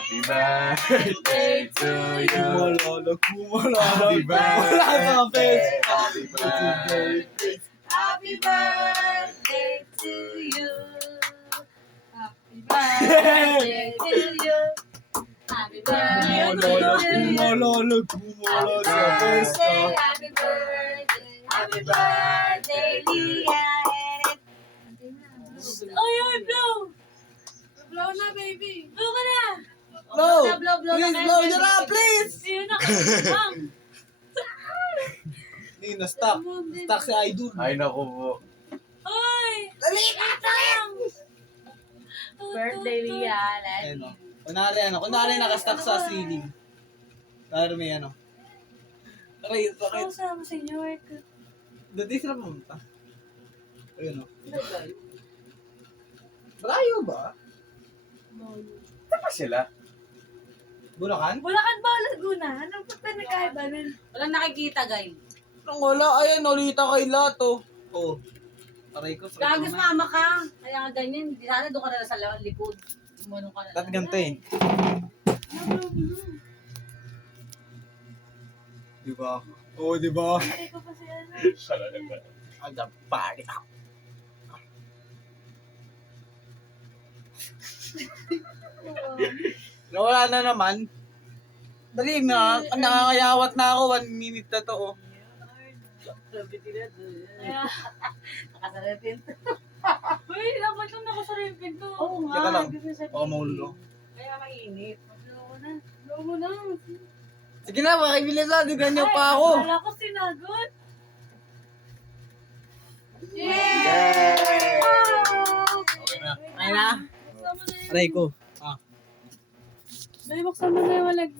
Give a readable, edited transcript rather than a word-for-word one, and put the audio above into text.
Happy birthday to you. Happy birthday. Happy birthday. Happy birthday to you. Happy birthday to you. Happy birthday to you. Happy birthday. Happy birthday, Lian. Ay, blow. Blow na, baby. Blow ka na. Blow! Blow Please, na. blow nyo na, please! Ayun na, ma'am. Hindi, na-stuck. Stuck si Idol. Ay, naku po. Ay! Dali! Birthday, Lian. Ayun o. Kunwari nakastuck sa ceiling. Pero may ano. Aray, bakit? Ano sa senyor? Dati sila pumunta. Ayun o. Malayo ba? Saan pa sila? Bulacan? Bulacan ba o Laguna? Anong pinagkaiba nun? Walang nakikita, guys. Nang wala, ayan, ulita kay lahat o. Oo. Aray ko, sakit Gagas na. mama ka. Kaya nga ganyan. Di sana doon ka na sa likod. Umanong ka na. Dati ganito eh. Diba? Oo, diba? Hindi ko pa siya ano. Sala na ba? Aga party ako. Nawala na naman. Dali na, nakakayawat na ako. 1 minute na to. Oh. Kaya, nakasarapin. Uy, dapat lang nakasarapin pinto. Oo nga. Teka lang. di ba sabihin? Baka mahulo. Kaya mainit. Blow na. Blow mo na. Sige na, makibilis na. Digan niyo pa ako. Wala ko sinagot. Yay! Okay na. Ay na. Buksan mo na yun. Aray ko. Dahil buksan mo na yung walag.